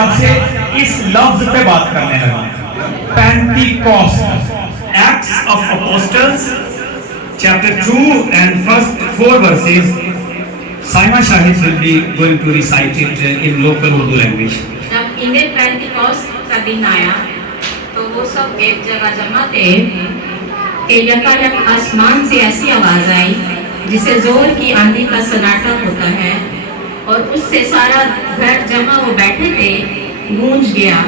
آپ سے اس لفظ پہ بات کرنے لگا. پینٹیکوسٹ, Acts of Apostles, chapter 2 and first 4 verses. Saima Shahid will be going to recite it in local Urdu language. جب انہیں پینٹیکوسٹ کا دن آیا تو وہ سب ایک جگہ جمع تھے کہ یکایک آسمان سے ایسی آواز آئی جسے زور کی آندھی کا سناٹا ہوتا ہے، اور اس سے سارا گھر جمع وہ بیٹھے تھے گونج گیا،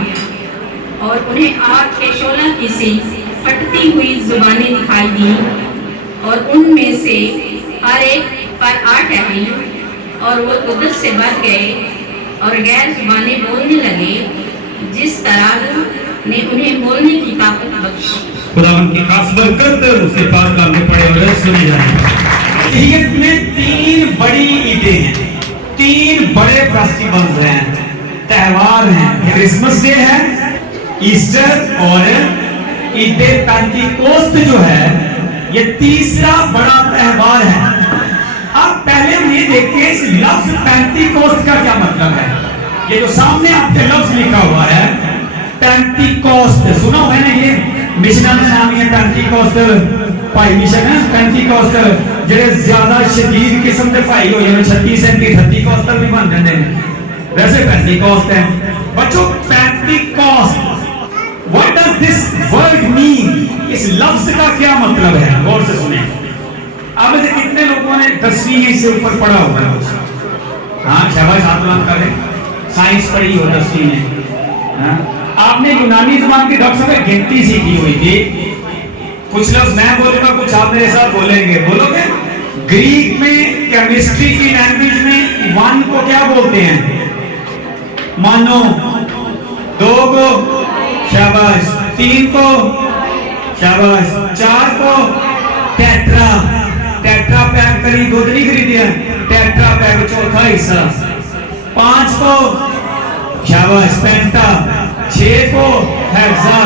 اور انہیں آگ کے شعلہ کی سی پھٹتی ہوئی زبانیں دکھائی دیں، اور ان میں سے ہر ایک پر آ ٹہری، اور وہ قدرت سے بھر گئے اور غیر زبانیں بولنے لگے جس طرح نے انہیں بولنے کی طاقت بخشی. خدا ان کی خاص برکت اس کے پاس کام میں پڑے اور سنی جائیں. مسیحیت میں 3 بڑی عیدیں ہیں، 3 بڑے فیسٹیولز ہیں، تہوار ہیں. کرسمس ڈے ہے، ایسٹر اور عید پینٹیکوسٹ جو ہے یہ تیسرا بڑا تہوار ہے. اب پہلے ہم یہ دیکھتے ہیں اس لفظ پینٹیکوسٹ کا کیا مطلب ہے. یہ جو سامنے آپ کے لفظ لکھا ہوا ہے پینٹیکوسٹ، سنا ہوا ہے نا، یہ مشنوں کا نام ہے پینٹیکوسٹ. بھائی مشن ہے پینٹیکوسٹ، جڑے زیادہ شدید قسم کے بھائی ہوئے ہیں 36 سینٹی 30 کوسٹل بھی بن جاتے ہیں، ویسے پینٹیکوسٹ ہے. بچوں پینٹیکوسٹ what does this word mean؟ اس لفظ کا کیا مطلب ہے؟ غور سے سنیں. اب سے کتنے لوگوں نے 10ویں سے اوپر پڑھا ہوا ہے؟ ہاں شاباش، ہاتھ بلند کریں. سائنس پڑھی ہو 10ویں میں. آپ نے یونانی زبان کی ڈاکٹر صاحب گنتی سیکھی ہوئی تھی. کچھ لفظ میں بولوں گا، کچھ آپ میرے ساتھ بولیں گے. بولو گے؟ گریک میں کیمسٹری کی لینگویج میں 1 کو کیا بولتے ہیں؟ مانو. 2 کو شاباش، 3 کو شاباش، 4 کو ٹیٹرا. ٹیٹرا پیک کری، دودھ نہیں خریدیا، ٹیٹرا پیک چوتھا حصہ. 5 کو شاباش پینٹا. 6 کو ہیکسا،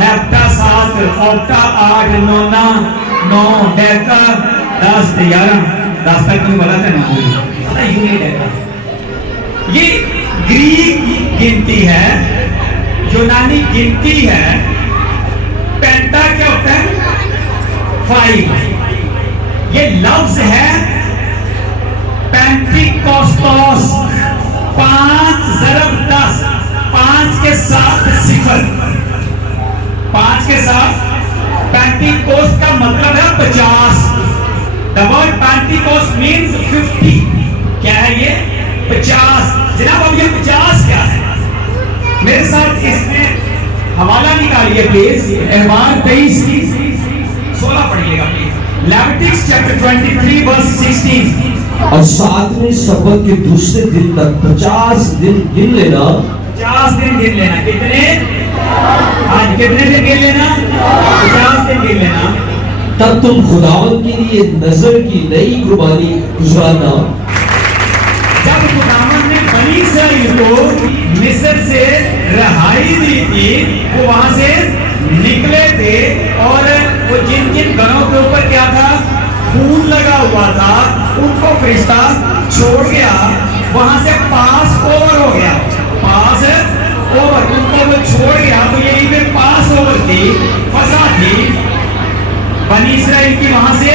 ہیپٹا 7، آکٹا 8، نونا 9، ڈیکا 10، 11. 10 تک تمہیں بتا تھا نا یونٹ ڈیکا. یہ گریک گنتی ہے، یونانی گنتی ہے. پینٹا کیا ہوتا ہے؟ 5. یہ لفظ ہے پینٹیکوستوس. 5 ضرب 10، 5 کے ساتھ 0، 5 کے ساتھ. پینٹیکوست کا مطلب ہے 50. The word Pentecost means 50. کیا ہے یہ؟ 50. جناب اب یہ 50 کیا ہے؟ میرے ساتھ اس میں حوالہ نکالیے پلیز. احبار 23 کی 16 پڑھیے گا پلیز. لیویٹکس چیپٹر 23 ورس 16. اور 7ویں سبت کے دوسرے دن تک 50 دن گن لینا. 50 دن گن لینا. کتنے؟ آج کتنے دن گن لینا؟ 50 دن گن لینا. تب تم خداوند کے لیے نظر کی نئی قربانی گزارنا. جب خداوند نے بنی اسرائیل کو مصر سے رہائی دی تھی، وہ وہاں سے نکلے تھے، اور وہ جن جن گھروں کے اوپر کیا تھا؟ خون لگا ہوا تھا، ان کو فرشتہ چھوڑ گیا. وہاں سے پاس اوور ہو گیا. پاس اوور ان کو وہ چھوڑ گیا. تو یہی پہ پاس اوور تھی، فسح تھی بنی اسرائیل کی، وہاں سے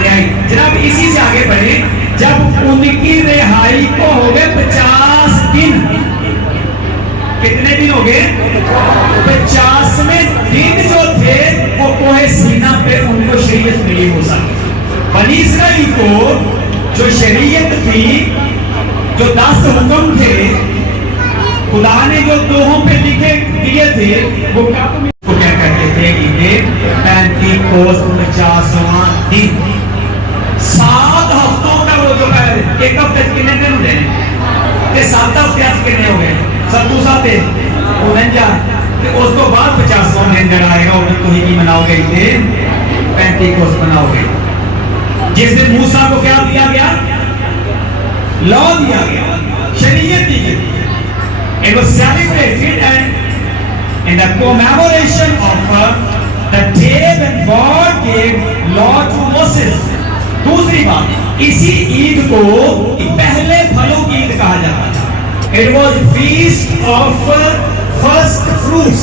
رہائی. جناب اسی سے آگے بڑھے. جب ان کی رہائی کو ہو گئے 50 دن. کتنے دن ہو گئے؟ 50ویں دن جو تھے وہ کوہ سینا پہ ان کو شریعت ملی. ہو سکتی بنی اسرائیل کو جو شریعت تھی، جو 10 حکم تھے، خدا نے جو دوہوں پہ لکھے دیے تھے، وہ کیا کہتے تھے؟ پینٹیکوست 50واں دن. 7 ہفتوں کا وہ جو ایک ہفتے کتنے دن ہوتے ہیں؟ کہ 7 ہفتے کتنے ہو گئے؟ 7 اس کو بعد 50واں دن جڑا آئے گا انہیں تو ہی مناؤ گے، پینٹیکوست مناؤ گے، جس دن موسیٰ کو کیا دیا گیا؟ لا دیا گیا، شریعت دی گئی. It was celebrated and in the commemoration of the day when God gave law to Moses. دوسری بات، اسی عید کو پہلے پھلوں کی عید کہا جاتا تھا. It was feast of first fruits.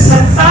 7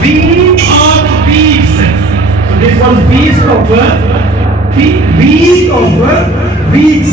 Week of weeks. So this was feast of week of weeks.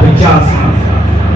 50।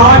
8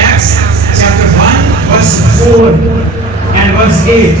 Acts chapter 1 verse 4 and verse 8।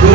2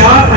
4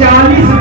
40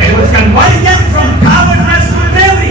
It was conversion from cowardness to bravery.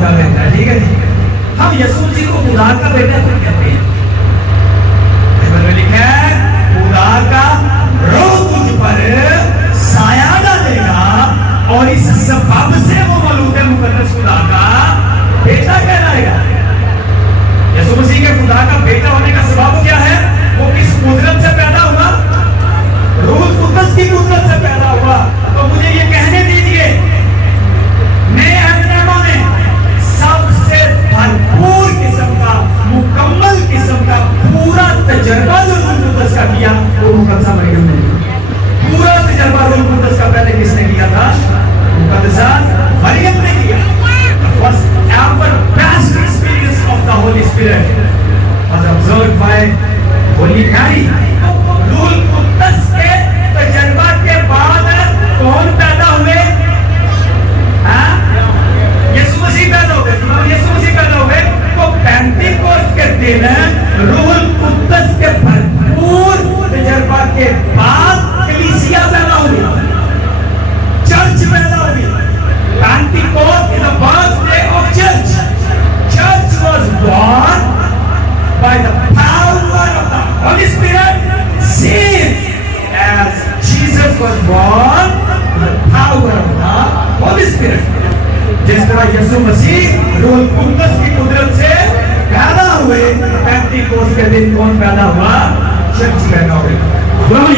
کا بیٹا ہے, ٹھیک ہے جی. ہم یسوع جی کو خدا کا بیٹا تو کہتے ہیں. بائبل میں لکھا ہے خدا کا روح تجھ پر سایہ ڈالے گا اور اس سبب سے وہ مولود مقدس خدا کا بیٹا کہلائے گا. یسوع مسیح کے خدا کا بیٹا ہونے کا سبب کیا ہے؟ وہ کس قدرت سے پیدا ہوا؟ روح القدس کی قدرت سے پیدا ہوا. تو مجھے یہ کہنے دیجئے نئے عہد نامہ میں سب سے بھرپور قسم کا, مکمل قسم کا پورا تجربہ جو روح القدس کا کیا وہ مقدسہ مریم نے. پورا تجربہ روح القدس کا پہلے کس نے کیا تھا؟ مقدسہ مریم نے کیا. Was ever best experience of the Holy Spirit was observed by Holy Mary. روح القدس کے تجربہ کے بعد کون پیدا ہوئے؟ یسوع مسیح پیدا ہوئے. یسوع مسیح پیدا ہوئے تو پینتیکوست کے دن روح القدس کے بھرپور تجربہ کے بعد کلیسیا پیدا ہوئی, چرچ پیدا ہوئی. Pentecost is the birthday of church. Church was born by the power of the Holy Spirit, same as Jesus was born by the power of the Holy Spirit. جس طرح یسوع مسیح روح القدس کی قدرت سے پیدا ہوئے, پینتیکوست کے دن کون پیدا ہوا؟ چرچ پیدا ہوئی.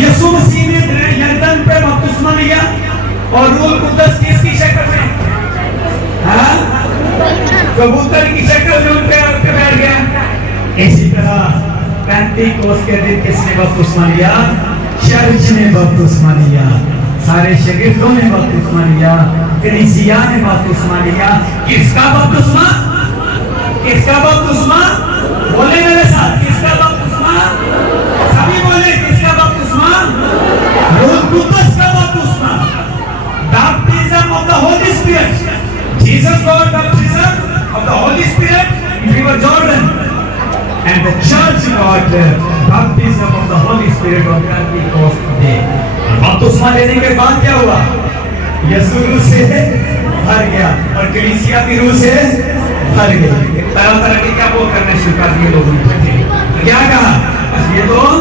یسوع مسیح نے یردن پہ بپتسمہ لیا اور روح القدس کس کی شکل میں؟ کبوتر کی شکل میں ان پہ بیٹھ گیا. اسی طرح پینتیکوست کے دن کس نے بپتسمہ لیا؟ چرچ نے بپتسمہ لیا. سارے شاگردوں نے بپتسمہ لیا, کلیسیا نے بپتسمہ لیا. کس کا بپتسمہ؟ کس کا بپتسمہ؟ بولے میرے ساتھ, کس کا بپتسمہ؟ سبھی بولے, کس کا بپتسمہ؟ روح القدس کا بپتسمہ. Baptism of the Holy Spirit. Jesus got baptism of the Holy Spirit in River Jordan, and the church got baptism of the Holy Spirit on Pentecost day. بپتسمہ لینے کے بعد کیا ہوا؟ یسوع روح سے بھر گیا اور کلیسیا بھی روح سے بھر گئی. طرح طرح کے کیا وہ کرنے شروع کر دیے لوگوں نے. کیا کہا؟ یہ تو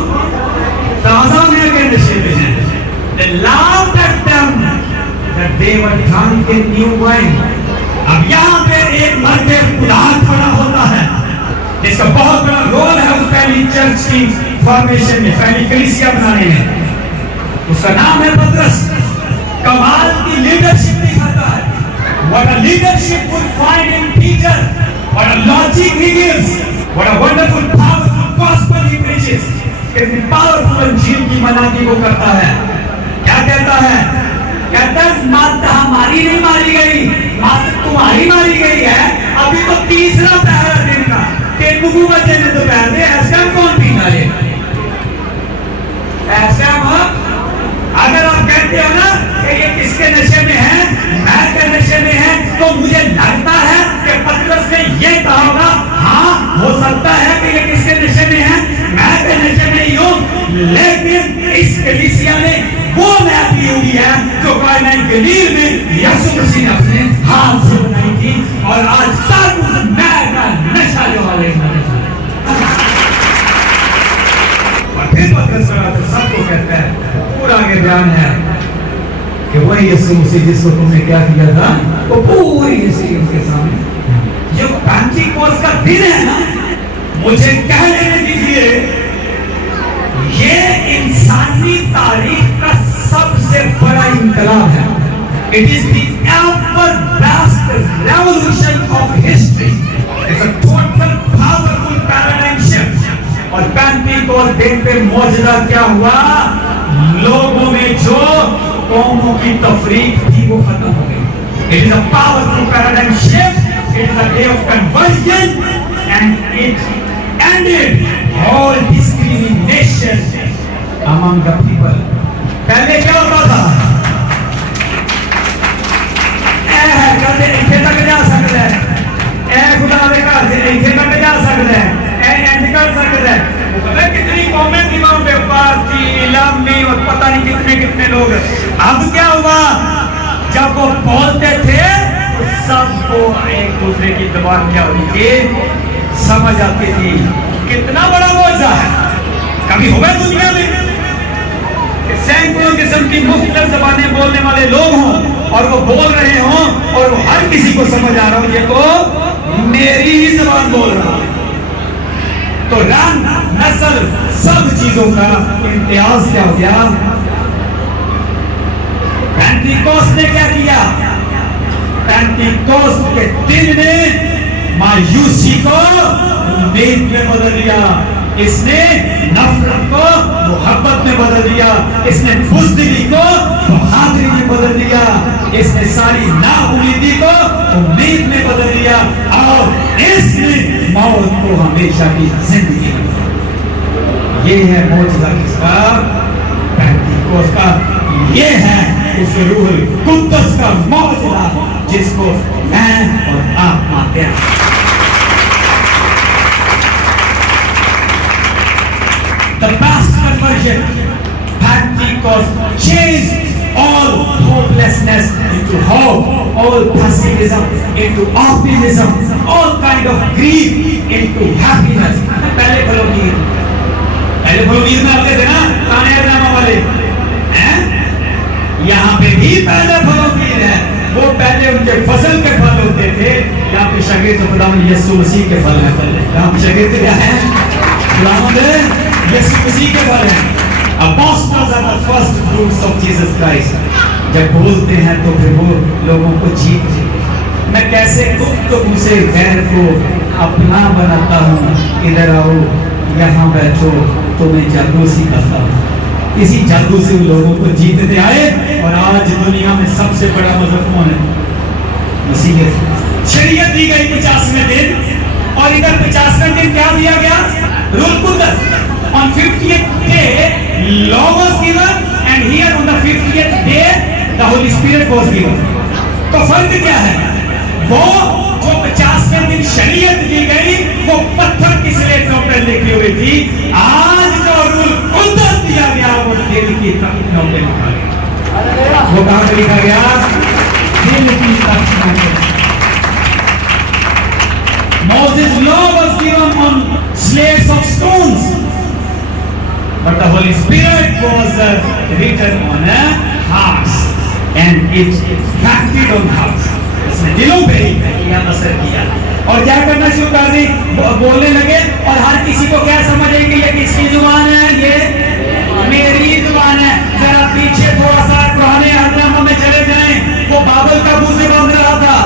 تازہ میں کے نشے میں ہیں. They laughed at them that they were drunk in new wine. اب یہاں پہ ایک مرد خدا کھڑا ہوتا ہے جس کا بہت بڑا رول ہے اس پہلی چرچ کی فارمیشن میں, پہلی کلیسیا بنانے میں. اس کا نام ہے پترس. کمال کی لیڈرشپ دکھاتا ہے. What a leadership would find in Peter. What a logic he gives. What a wonderful powerful gospel he preaches. کتنی پاورفل انجیل کی منادی وہ کرتا ہے. کیا کہتا ہے؟ کہتا ہے مات ہماری نہیں ماری گئی, مات تمہاری ماری گئی ہے. ابھی تو تیسرا پہر ہے دن کا, 3 بجے نے دوپہر میں. ایسا کون پیتا ہے؟ ایسا اگر آپ کہتے ہو نا کہ یہ کس کے نشے میں ہے, میں کے نشے میں ہے, تو مجھے لگتا ہے کہ پترس نے یہ کہا ہوگا ہاں ہو سکتا ہے کہ یہ کس کے نشے میں ہے, میں کے نشے میں ہی ہوں. لیکن اس کلیسیا نے وہ میں پی ہوئی ہے جو کائنات گلیل میں یسوع مسیح نے اپنے ہاتھ سے بنائی تھی, اور آج تک اس میں کا نشہ جو والے اور پھر پترس سب کو کہتا ہے, پورا آگے بیان ہے کہ وہی یسوع مسیح جس کو تم نے کیا کیا تھا وہ پوری ہسٹری ان کے سامنے. جو پینتیکوست کا دن ہے نا, مجھے کہہ لینے دیجیے یہ انسانی تاریخ کا سب سے بڑا انقلاب ہے. It is the ever best revolution of history. It's a total powerful paradigm shift. اور پینتیکوست دن پہ معجزہ کیا ہوا؟ لوگوں میں جو قوموں کی تفریق تھی وہ ختم ہو گئی. It is a powerful paradigm shift. It is a day of conversion, and it ended all discrimination among the people. پہلے کیا ہوتا تھا؟ کہتے ایتھے تک جا سکتا ہے, اے خدا دے گھر سے ایتھے تک جا سکتا ہے, اے اینڈ کر سکتا ہے. پتہ کتنی قومیں تھی وہاں پہ, پارسی, لامی اور پتہ نہیں کتنے لوگ. اب کیا ہوا؟ جب وہ بولتے تھے سب کو ایک دوسرے کی زبان کیا ہوتی تھی سمجھ آتی تھی. کتنا بڑا معجزہ ہے. کبھی ہوا ہے دنیا میں کہ سینکڑوں قسم کی مختلف زبانیں بولنے والے لوگ ہوں اور وہ بول رہے ہوں اور وہ ہر کسی کو سمجھ آ رہا ہوں یہ تو میری ہی زبان بول رہا ہے. تو رنگ نسل سب چیزوں کا امتیاز کیا ہو گیا. پینٹیکوسٹ نے کیا کیا؟ پینٹیکوسٹ کے دن نے مایوسی کو امید میں بدل دیا. اس نے نفرت کو محبت میں بدل دیا. اس نے بزدلی کو بہادری میں بدل دیا. اس نے ساری نا امیدی کو امید میں بدل دیا اور اس نے موت کو ہمیشہ کی زندگی میں بدل دیا. یہ ہے معجزہ کس کا؟ پینٹیکوسٹ کا. یہ ہے اس روح القدس کا معجزہ جس کو میں اور آپ مانتے ہیں. The past conversion, Pentecost, changed all hopelessness into hope, all pessimism into optimism, all kind of grief into happiness. پہلے بھلوگیر میں آتے تھے نا تانے ڈرامہ والے ہیں. یہاں پہ بھی پہلے بھلوگیر ہے. وہ پہلے ان کے فصل کے پھل ہوتے تھے. یہاں پہ شاگرد خداوند یسوع مسیح کے پھل ہیں. پہلے یہاں پہ شاگرد کیا ہیں؟ خداوند یسوع مسیح کے پھل ہیں. Apostles are the first fruits of Jesus Christ. جب بولتے ہیں تو پھر وہ لوگوں کو جیت لیتے ہیں. میں کیسے گفتگو سے غیر کو اپنا بناتا ہوں. ادھر آؤ یہاں بیٹھو تو میں جادو سکھاتا ہوں. اسی جادو سے لوگوں کو جیتتے آئے. اور آج دنیا میں سب سے بڑا مذہب کون ہے؟ مسیحیت. شریعت دی گئی 50ویں دن اور ادھر 50ویں دن کیا دیا گیا؟ روح القدس. On 50th day law was given and here on the 50th day the Holy Spirit was given. تو فرق کیا ہے؟ وہ جو 50ویں دن شریعت دی گئی وہ پتھر کی سلیٹوں پر لکھی ہوئی تھی. آج جو روح القدس دیا گیا وہ دل کی تختوں پہ لکھا گیا. وہ کہاں پہ لکھا گیا؟ دل کی تختوں پہ. Moses' law was given on slates of stones, but the Holy Spirit was written on hearts and it acted on hearts. اس نے دلوں پہ ہی اثر کیا اور کیا کرنا شروع کر دی. بولنے لگے اور ہر کسی کو کیا سمجھیں گے یہ کس کی زبان ہے؟ یہ میری زبان ہے. ذرا پیچھے تھوڑا سا پرانے عہد میں چلے جائیں. وہ بابل کا بوجھ باندھ رہا تھا,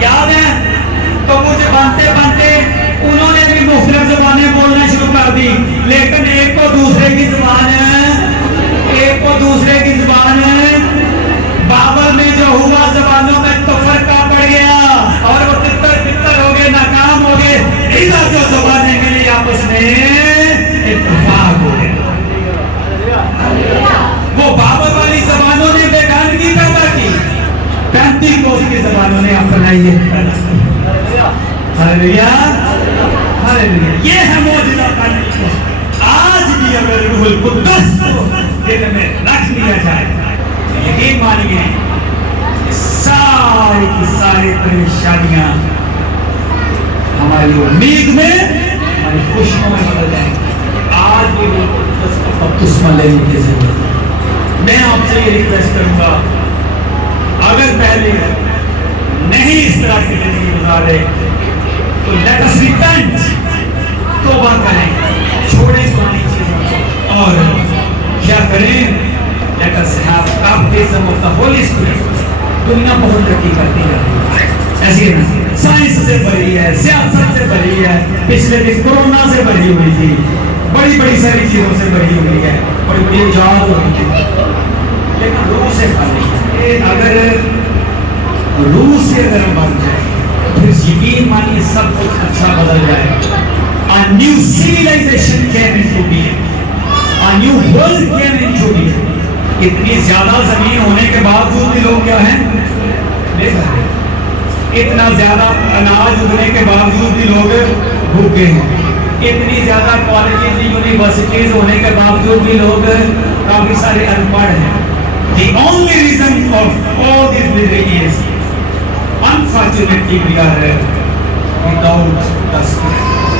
یاد ہے؟ تو مجھے باندھتے باندھتے انہوں نے بھی مختلف زبانیں بولنا شروع کر دی. لیکن ایک کو دوسرے کی زبان بابل میں جو ہوا زبانوں میں تو فرقہ پڑ گیا اور وہ تتر ہو گئے, ناکام ہو گئے. ادھر جو زبانیں ملی آپس میں اتفاق ہو گئے. وہ بابل والی زبانوں نے بیگانگی پیدا کی, پینتیکوست کی زبانوں نے اپنائی ہے. Hallelujah hallelujah. یہ ہے معجزہ پینتیکوست. آج بھی اگر روح القدس کو دل میں رکھ لیا جائے, یقین مانیے ساری کی ساری پریشانیاں ہماری امید میں, ہماری خوشیوں میں بدل جائیں گی. آج بھی روح القدس کو بپتسمہ لینے کی ضرورت ہے. میں آپ سے یہ ریکویسٹ کروں گا, اگر پہلے نہیں اس طرح کی زندگی گزارے تو لیٹ اس ریپینٹ, توبہ کریں, چھوڑیں پرانی چیزوں کو اور کیا کریں, let us have baptism of the Holy Spirit. دنیا بہت ترقی کرتی ہے, ایسی ہے, سائنس سے بھری ہے, سیاست سے بھری ہے, پچھلے دن کورونا سے بھری ہوئی تھی, بڑی بڑی ساری چیزوں سے بھری ہوئی ہے, بڑی بڑی ایجاد ہو رہی تھی, لیکن روح سے خالی ہے. اگر روح سے اگر بن جائے پھر یقین مانیے سب کچھ اچھا بدل جائے. A new civilization came into being. A new world came into being. اتنی زیادہ زمین ہونے کے باوجود بھی لوگ کیا ہیں؟ بے گھر ہیں. اتنا زیادہ اناج اگنے کے باوجود بھی لوگ بھوکے ہیں. اتنی زیادہ کالجز یونیورسٹیز ہونے کے باوجود بھی لوگ کافی سارے ان پڑھ ہیں. The only reason of all this misery is unfortunately we are without the Spirit.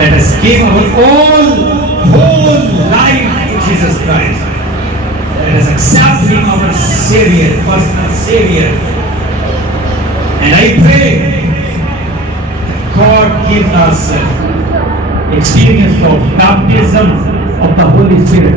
Let us give our whole life to Jesus Christ. Let us accept Him our Savior, personal Savior. And I pray that God give us experience of baptism of the Holy Spirit.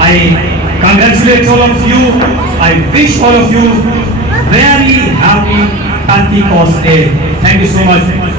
I congratulate all of you. I wish all of you very happy Pentecost Day. Thank you so much.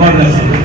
God bless you.